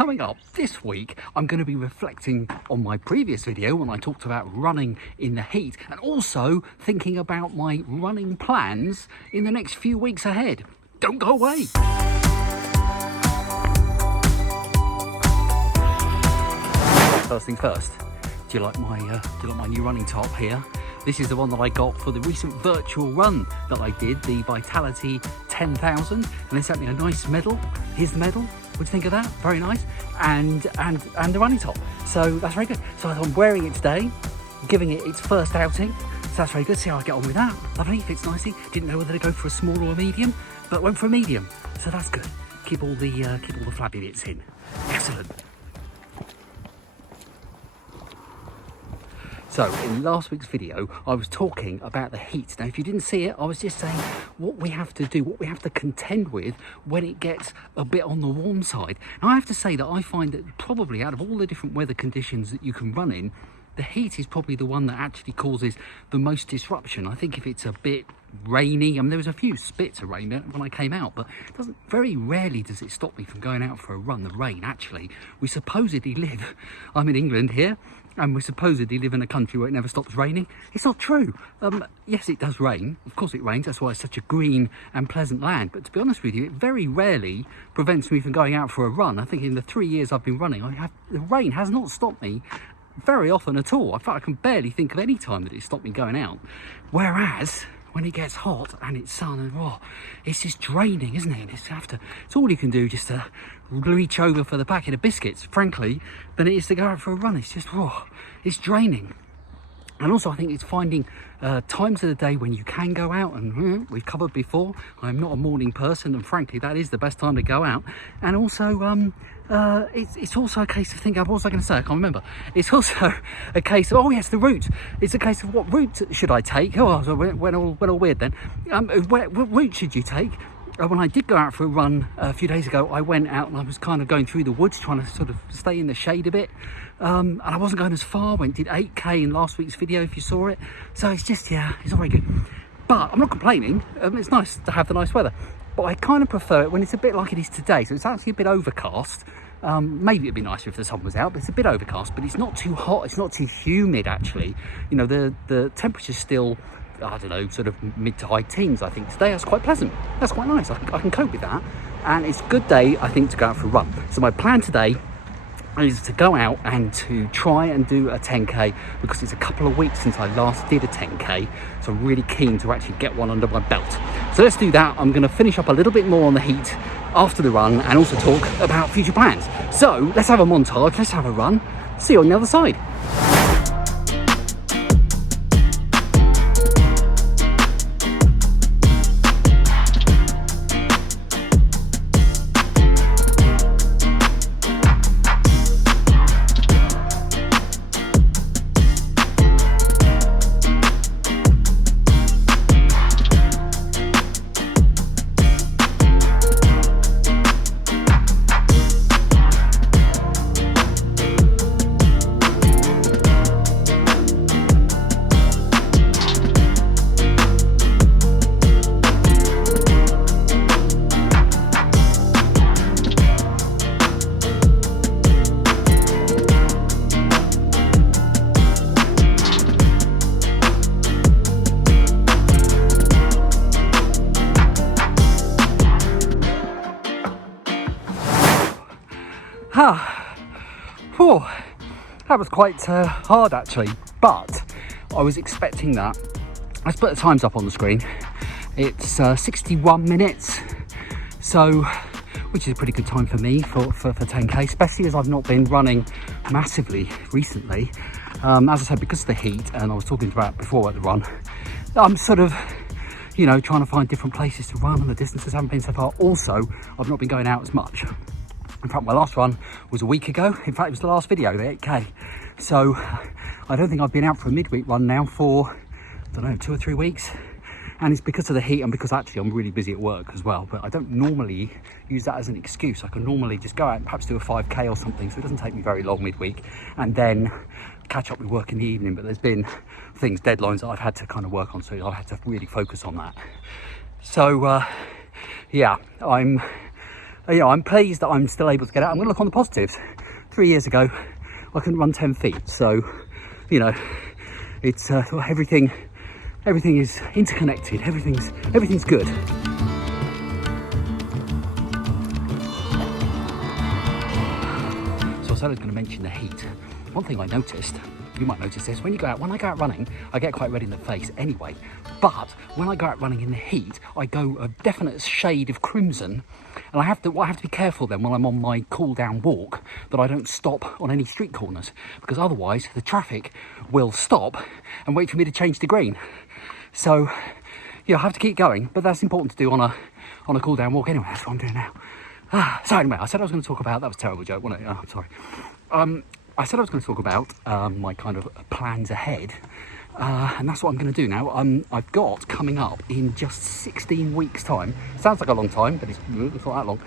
coming up this week, I'm going to be reflecting on my previous video when I talked about running in the heat, and also thinking about my running plans in the next few weeks ahead. Don't go away. First things first, do you like my new running top here? This is the one that I got for the recent virtual run that I did, the Vitality 10,000, and they sent me a nice medal. Here's the medal. What do you think of that? Very nice. And the running top. So that's very good. So I'm wearing it today, giving it its first outing. So that's very good. See how I get on with that. Lovely, fits nicely. Didn't know whether to go for a small or a medium, but went for a medium. So that's good. Keep all the flabby bits in. Excellent. So in last week's video, I was talking about the heat. Now, if you didn't see it, I was just saying what we have to do, what we have to contend with when it gets a bit on the warm side. Now, I have to say that I find that probably out of all the different weather conditions that you can run in, the heat is probably the one that actually causes the most disruption. I think if it's a bit rainy, I mean, there was a few spits of rain when I came out, but very rarely does it stop me from going out for a run, the rain, actually. We supposedly live, I'm in England here, and we supposedly live in a country where it never stops raining. It's not true. Yes, it does rain. Of course it rains. That's why it's such a green and pleasant land. But to be honest with you, it very rarely prevents me from going out for a run. I think in the 3 years I've been running, the rain has not stopped me very often at all. In fact, I can barely think of any time that it stopped me going out. Whereas when it gets hot and it's sun and it's just draining, isn't it? It's all you can do just to reach over for the packet of biscuits, frankly, than it is to go out for a run. It's just it's draining. And also I think it's finding times of the day when you can go out, and we've covered before, I'm not a morning person, and frankly that is the best time to go out. And also it's also a case of thinking, what was I going to say? I can't remember. It's also a case of, the route. It's a case of what route should I take? So went all weird then. What route should you take? When I did go out for a run a few days ago, I went out and I was kind of going through the woods, trying to sort of stay in the shade a bit. And I wasn't going as far. Did 8k in last week's video, if you saw it. So it's just, it's not very good. But I'm not complaining. It's nice to have the nice weather. But I kind of prefer it when it's a bit like it is today. So it's actually a bit overcast. Maybe it'd be nicer if the sun was out, but it's a bit overcast. But it's not too hot. It's not too humid, actually. You know, the temperature's still, I don't know, sort of mid to high teens, I think. Today that's quite pleasant. That's quite nice. I can cope with that. And it's a good day, I think, to go out for a run. So my plan today is to go out and to try and do a 10k, because it's a couple of weeks since I last did a 10k. So I'm really keen to actually get one under my belt. So let's do that. I'm going to finish up a little bit more on the heat after the run and also talk about future plans. So let's have a montage. Let's have a run. See you on the other side. That was quite hard actually, but I was expecting that. Let's put the times up on the screen. It's 61 minutes, so which is a pretty good time for me for 10k, especially as I've not been running massively recently. As I said, because of the heat, and I was talking about before at the run, I'm sort of, trying to find different places to run, and the distances haven't been so far. Also, I've not been going out as much. In fact, my last run was a week ago. In fact, it was the last video, the 8k. So I don't think I've been out for a midweek run now for, I don't know, 2 or 3 weeks. And it's because of the heat, and because actually I'm really busy at work as well. But I don't normally use that as an excuse. I can normally just go out and perhaps do a 5k or something, so it doesn't take me very long midweek, and then catch up with work in the evening. But there's been deadlines that I've had to kind of work on, so I've had to really focus on that. So yeah, I'm you know, I'm pleased that I'm still able to get out. I'm going to look on the positives. 3 years ago, I couldn't run 10 feet. So, you know, it's everything is interconnected. Everything's good. So I said I was going to mention the heat. One thing I noticed, you might notice this, when I go out running, I get quite red in the face anyway. But when I go out running in the heat, I go a definite shade of crimson. And I have to be careful then when I'm on my cool down walk that I don't stop on any street corners, because otherwise the traffic will stop and wait for me to change to green. So yeah, I have to keep going, but that's important to do on a cool down walk anyway. That's what I'm doing now. So anyway, I said I was going to talk about, that was a terrible joke, wasn't it? Oh, sorry. I said I was going to talk about my kind of plans ahead, and that's what I'm going to do now. I've got coming up in just 16 weeks' time. Sounds like a long time, but it's not that long.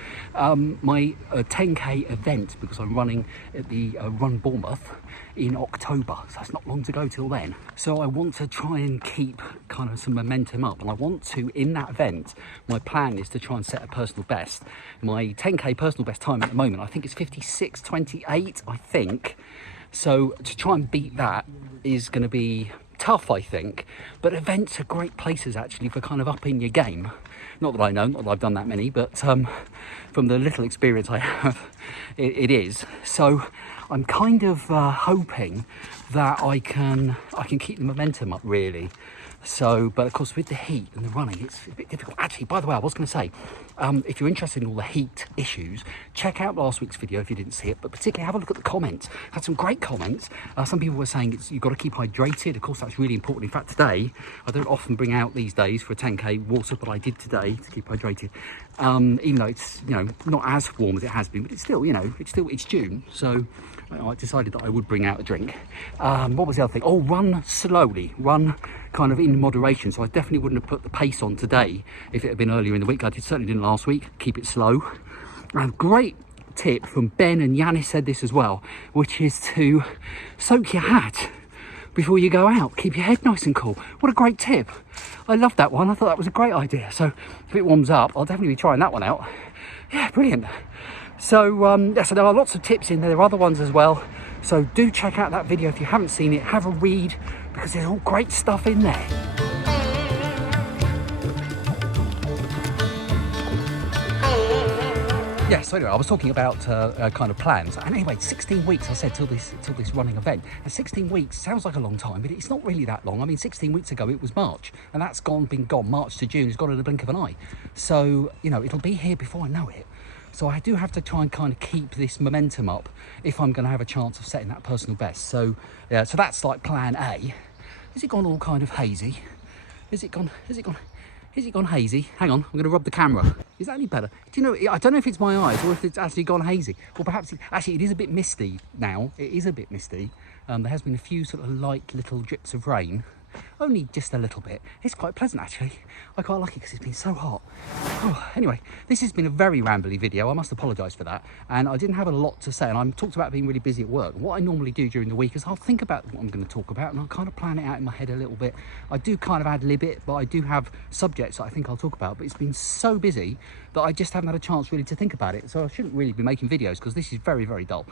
My 10k event, because I'm running at the Run Bournemouth in October, so it's not long to go till then. So I want to try and keep kind of some momentum up, and I want to, in that event, my plan is to try and set a personal best. My 10k personal best time at the moment, I think it's 56:28, I think. So to try and beat that is going to be tough, I think, but events are great places actually for kind of upping your game. Not that I know, not that I've done that many, but from the little experience I have, it is. So I'm kind of hoping that I can keep the momentum up, really. So, but of course with the heat and the running, it's a bit difficult. Actually, by the way, I was going to say, if you're interested in all the heat issues, check out last week's video if you didn't see it, but particularly have a look at the comments. I had some great comments. Some people were saying you've got to keep hydrated. Of course, that's really important. In fact, today, I don't often bring out these days for a 10k water, but I did today to keep hydrated. Even though it's, you know, not as warm as it has been, but it's still, you know, it's June. So I decided that I would bring out a drink. What was the other thing? Oh, run slowly, run kind of in moderation. So I definitely wouldn't have put the pace on today if it had been earlier in the week. I certainly didn't last week. Keep it slow. And great tip from Ben, and Yanis said this as well, which is to soak your hat before you go out. Keep your head nice and cool. What a great tip. I love that one. I thought that was a great idea. So if it warms up, I'll definitely be trying that one out. Yeah, brilliant. So yeah, so there are lots of tips in there. There are other ones as well. So do check out that video if you haven't seen it. Have a read, because there's all great stuff in there. Yeah, so anyway, I was talking about kind of plans. And anyway, 16 weeks, I said, till this running event. And 16 weeks sounds like a long time, but it's not really that long. I mean, 16 weeks ago, it was March, and that's been gone. March to June has gone in the blink of an eye. So, you know, it'll be here before I know it. So I do have to try and kind of keep this momentum up if I'm going to have a chance of setting that personal best. So, yeah, so that's like plan A. Has it gone all kind of hazy? Has it gone hazy? Hang on, I'm going to rub the camera. Is that any better? Do you know, I don't know if it's my eyes or if it's actually gone hazy. Or perhaps, actually, it is a bit misty now. It is a bit misty. There has been a few sort of light little drips of rain. Only just a little bit. It's quite pleasant, actually. I quite like it because it's been so hot. Oh, anyway, this has been a very rambly video. I must apologise for that. And I didn't have a lot to say. And I talked about being really busy at work. What I normally do during the week is I'll think about what I'm going to talk about, and I'll kind of plan it out in my head a little bit. I do kind of ad-lib it, but I do have subjects that I think I'll talk about. But it's been so busy that I just haven't had a chance really to think about it. So I shouldn't really be making videos because this is very, very dull.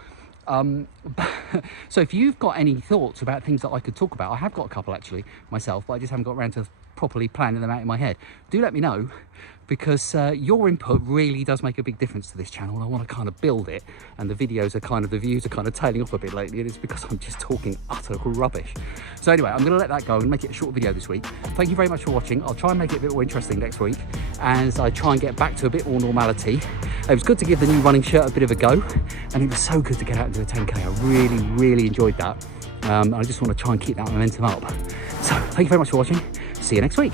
So if you've got any thoughts about things that I could talk about, I have got a couple actually myself, but I just haven't got around to properly planning them out in my head. Do let me know, because your input really does make a big difference to this channel, and I want to kind of build it. And the views are kind of tailing off a bit lately, and it's because I'm just talking utter rubbish. So anyway, I'm going to let that go and make it a short video this week. Thank you very much for watching. I'll try and make it a bit more interesting next week as I try and get back to a bit more normality. It was good to give the new running shirt a bit of a go, and it was so good to get out and do a 10k. I really enjoyed that. I just want to try and keep that momentum up. So thank you very much for watching. See you next week.